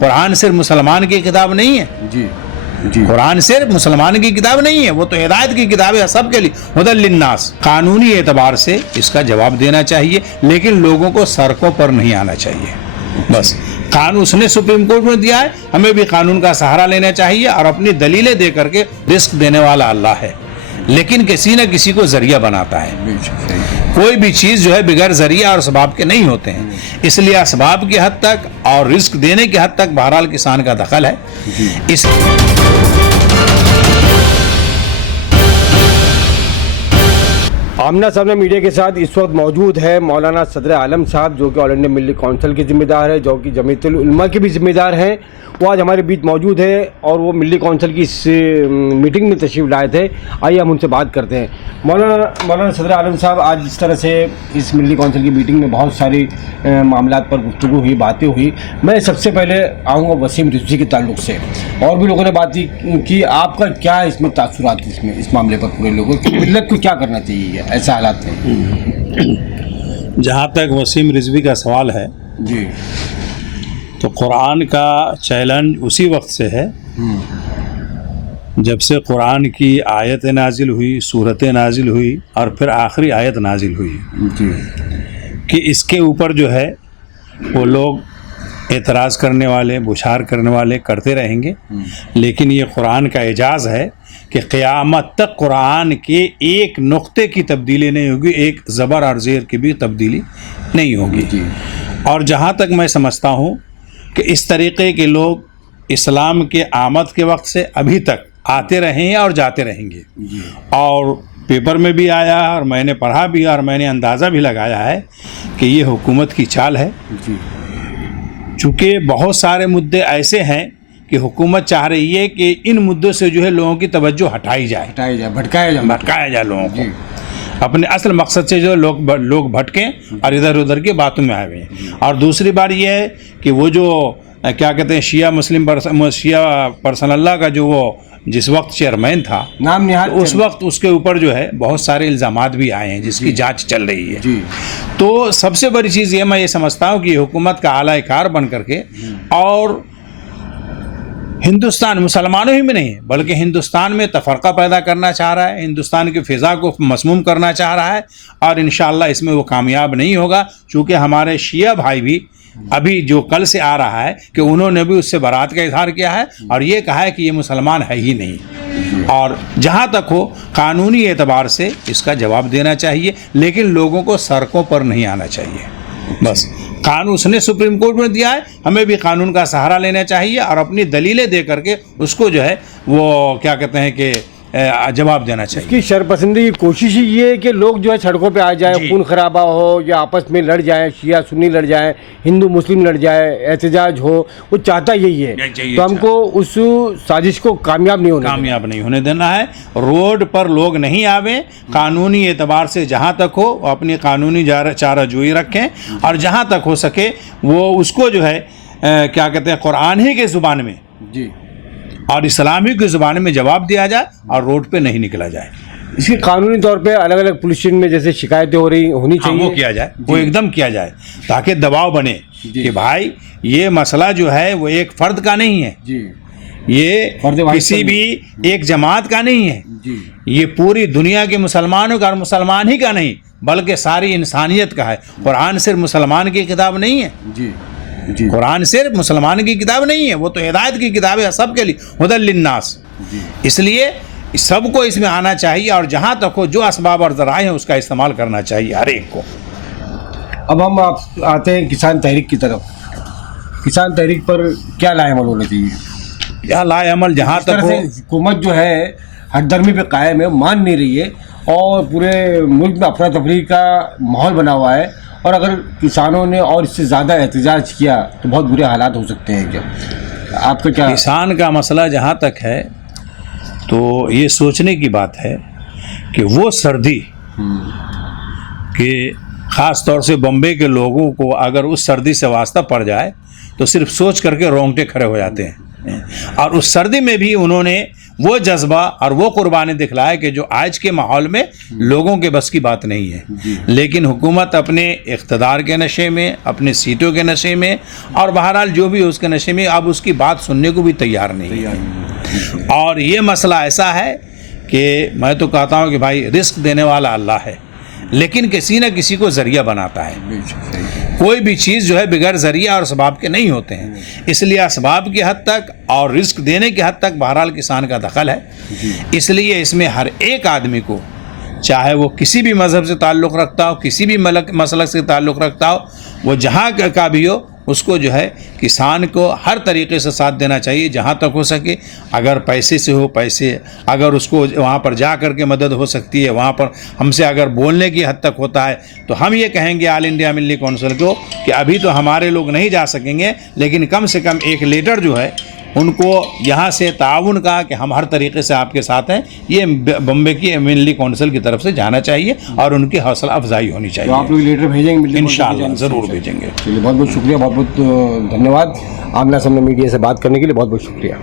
قرآن صرف مسلمان کی کتاب نہیں ہے. جی جی قرآن صرف مسلمان کی کتاب نہیں ہے، وہ تو ہدایت کی کتاب ہے سب کے لیے، ہدی للناس. قانونی اعتبار سے اس کا جواب دینا چاہیے، لیکن لوگوں کو سڑکوں پر نہیں آنا چاہیے. بس قانون اس نے سپریم کورٹ میں دیا ہے، ہمیں بھی قانون کا سہارا لینا چاہیے اور اپنی دلیلیں دے کر کے رزق دینے والا اللہ ہے، لیکن کسی نہ کسی کو ذریعہ بناتا ہے. کوئی بھی چیز جو ہے بغیر ذریعہ اور اسباب کے نہیں ہوتے ہیں، اس لیے اسباب کی حد تک اور رزق دینے کی حد تک بہرحال کسان کا دخل ہے. اس آمنہ صاحب نے میڈیا کے ساتھ اس وقت موجود ہے مولانا صدر عالم صاحب، جو کہ آل انڈیا ملی کونسل کے ذمہ دار ہے، جو کہ جمعیت العلماء کے بھی ذمہ دار ہیں. وہ آج ہمارے بیچ موجود ہے اور وہ ملی کونسل کی اس میٹنگ میں تشریف لائے تھے. آئیے ہم ان سے بات کرتے ہیں. مولانا صدر عالم صاحب، آج اس طرح سے اس ملی کونسل کی میٹنگ میں بہت ساری معاملات پر گفتگو ہوئی، باتیں ہوئی. میں سب سے پہلے آؤں گا وسیم رضوی کے تعلق سے. اور بھی لوگوں نے بات کی، آپ کا کیا اس میں تاثرات اس معاملے پر پورے لوگوں کی ملت کو کیا کرنا چاہیے ایسے حالات میں؟ جہاں تک وسیم رضوی کا سوال ہے، جی، تو قرآن کا چیلنج اسی وقت سے ہے جب سے قرآن کی آیت نازل ہوئی، صورت نازل ہوئی اور پھر آخری آیت نازل ہوئی، جی، کہ اس کے اوپر جو ہے وہ لوگ اعتراض کرنے والے، بشار کرنے والے کرتے رہیں گے. لیکن یہ قرآن کا اعجاز ہے کہ قیامت تک قرآن کے ایک نقطے کی تبدیلی نہیں ہوگی، ایک زبر اور زیر کی بھی تبدیلی نہیں ہوگی. اور جہاں تک میں سمجھتا ہوں کہ اس طریقے کے لوگ اسلام کے آمد کے وقت سے ابھی تک آتے رہے ہیں اور جاتے رہیں گے. اور پیپر میں بھی آیا اور میں نے پڑھا بھی اور میں نے اندازہ بھی لگایا ہے کہ یہ حکومت کی چال ہے. چونکہ بہت سارے مدعے ایسے ہیں کہ حکومت چاہ رہی ہے کہ ان مدعوں سے جو ہے لوگوں کی توجہ ہٹائی جائے، بھٹکایا جائے لوگوں کو اپنے اصل مقصد سے، جو لوگ بھٹکیں اور ادھر ادھر کی باتوں میں آئے ہوئے ہیں. اور دوسری بات یہ ہے کہ وہ جو کیا کہتے ہیں شیعہ پرسن اللہ کا جو وہ جس وقت چیئرمین تھا، نام نہاد، اس وقت اس کے اوپر جو ہے بہت سارے الزامات بھی آئے ہیں جس کی جانچ چل رہی ہے. تو سب سے بڑی چیز یہ میں یہ سمجھتا ہوں کہ حکومت کا اعلی کار بن کر کے، اور ہندوستان مسلمانوں ہی میں نہیں بلکہ ہندوستان میں تفرقہ پیدا کرنا چاہ رہا ہے، ہندوستان کی فضا کو مسموم کرنا چاہ رہا ہے. اور انشاءاللہ اس میں وہ کامیاب نہیں ہوگا، چونکہ ہمارے شیعہ بھائی بھی ابھی جو کل سے آ رہا ہے کہ انہوں نے بھی اس سے برات کا اظہار کیا ہے اور یہ کہا ہے کہ یہ مسلمان ہے ہی نہیں. اور جہاں تک ہو قانونی اعتبار سے اس کا جواب دینا چاہیے، لیکن لوگوں کو سڑکوں پر نہیں آنا چاہیے. بس قانون اس نے سپریم کورٹ میں دیا ہے، ہمیں بھی قانون کا سہارا لینا چاہیے اور اپنی دلیلیں دے کر کے اس کو جو ہے وہ کیا کہتے ہیں کہ جواب دینا چاہیے. اس کی شرپسندی کی کوشش ہی یہ ہے کہ لوگ جو ہے سڑکوں پہ آ جائیں، خون خرابہ ہو یا آپس میں لڑ جائیں، شیعہ سنی لڑ جائیں، ہندو مسلم لڑ جائے، احتجاج ہو، وہ چاہتا یہی ہے. تو ہم کو اس سازش کو کامیاب نہیں ہونے دینا ہے. روڈ پر لوگ نہیں آویں، قانونی اعتبار سے جہاں تک ہو وہ اپنی قانونی چارہ جوئی رکھیں، اور جہاں تک ہو سکے وہ اس کو جو ہے کیا کہتے ہیں قرآن ہی کے زبان میں اور اسلامی کی زبان میں جواب دیا جائے اور روڈ پہ نہیں نکلا جائے. اس کی قانونی طور پہ الگ الگ پولیس اسٹیشن میں جیسے شکایتیں ہونی چاہیے، وہ کیا جائے، وہ ایک دم کیا جائے تاکہ دباؤ بنے کہ بھائی یہ مسئلہ جو ہے وہ ایک فرد کا نہیں ہے، یہ کسی بھی ایک جماعت کا نہیں ہے، یہ پوری دنیا کے مسلمانوں کا، اور مسلمان ہی کا نہیں بلکہ ساری انسانیت کا ہے. قرآن صرف مسلمان کی کتاب نہیں ہے، قرآن صرف مسلمان کی کتاب نہیں ہے، وہ تو ہدایت کی کتاب ہے سب کے لیے، ہدی للناس. اس لیے سب کو اس میں آنا چاہیے اور جہاں تک ہو جو اسباب اور ذرائع ہیں اس کا استعمال کرنا چاہیے ہر ایک کو. اب ہم آتے ہیں کسان تحریک کی طرف. کسان تحریک پر کیا لائے عمل ہونا چاہیے؟ یا لائے عمل جہاں تک ہو، حکومت جو ہے ہر درمی پہ قائم ہے، مان نہیں رہی ہے اور پورے ملک میں افراتفری کا ماحول بنا ہوا ہے، اور اگر کسانوں نے اور اس سے زیادہ احتجاج کیا تو بہت برے حالات ہو سکتے ہیں. کیا آپ کا کیا؟ کسان کا مسئلہ جہاں تک ہے تو یہ سوچنے کی بات ہے کہ وہ سردی کہ خاص طور سے بمبے کے لوگوں کو اگر اس سردی سے واسطہ پڑ جائے تو صرف سوچ کر کے رونگٹے کھڑے ہو جاتے ہیں. اور اس سردی میں بھی انہوں نے وہ جذبہ اور وہ قربانی دکھلائے کہ جو آج کے ماحول میں لوگوں کے بس کی بات نہیں ہے. لیکن حکومت اپنے اقتدار کے نشے میں, اپنے سیٹوں کے نشے میں, اور بہرحال جو بھی اس کے نشے میں, اب اس کی بات سننے کو بھی تیار نہیں ہے. اور یہ مسئلہ ایسا ہے کہ میں تو کہتا ہوں کہ بھائی رزق دینے والا اللہ ہے, لیکن کسی نہ کسی کو ذریعہ بناتا ہے. کوئی بھی چیز جو ہے بغیر ذریعہ اور اسباب کے نہیں ہوتے ہیں. اس لیے اسباب کی حد تک اور رزق دینے کی حد تک بہرحال کسان کا دخل ہے. اس لیے اس میں ہر ایک آدمی کو, چاہے وہ کسی بھی مذہب سے تعلق رکھتا ہو, کسی بھی مسلک سے تعلق رکھتا ہو, وہ جہاں کا بھی ہو, اس کو جو ہے کسان کو ہر طریقے سے ساتھ دینا چاہیے جہاں تک ہو سکے. اگر پیسے سے ہو پیسے, اگر اس کو وہاں پر جا کر کے مدد ہو سکتی ہے, وہاں پر ہم سے اگر بولنے کی حد تک ہوتا ہے, تو ہم یہ کہیں گے آل انڈیا ملی کونسل کو کہ ابھی تو ہمارے لوگ نہیں جا سکیں گے, لیکن کم سے کم ایک لیٹر جو ہے ان کو یہاں سے تعاون کا کہ ہم ہر طریقے سے آپ کے ساتھ ہیں, یہ بمبے کی ملی کونسل کی طرف سے جانا چاہیے اور ان کی حوصلہ افزائی ہونی چاہیے. تو آپ لوگ لیٹر بھیجیں گے انشاءاللہ ضرور بھیجیں گے. چلیے, بہت بہت شکریہ, بہت بہت دھنیہ واد. آمنہ سامنے میڈیا سے بات کرنے کے لیے بہت بہت شکریہ.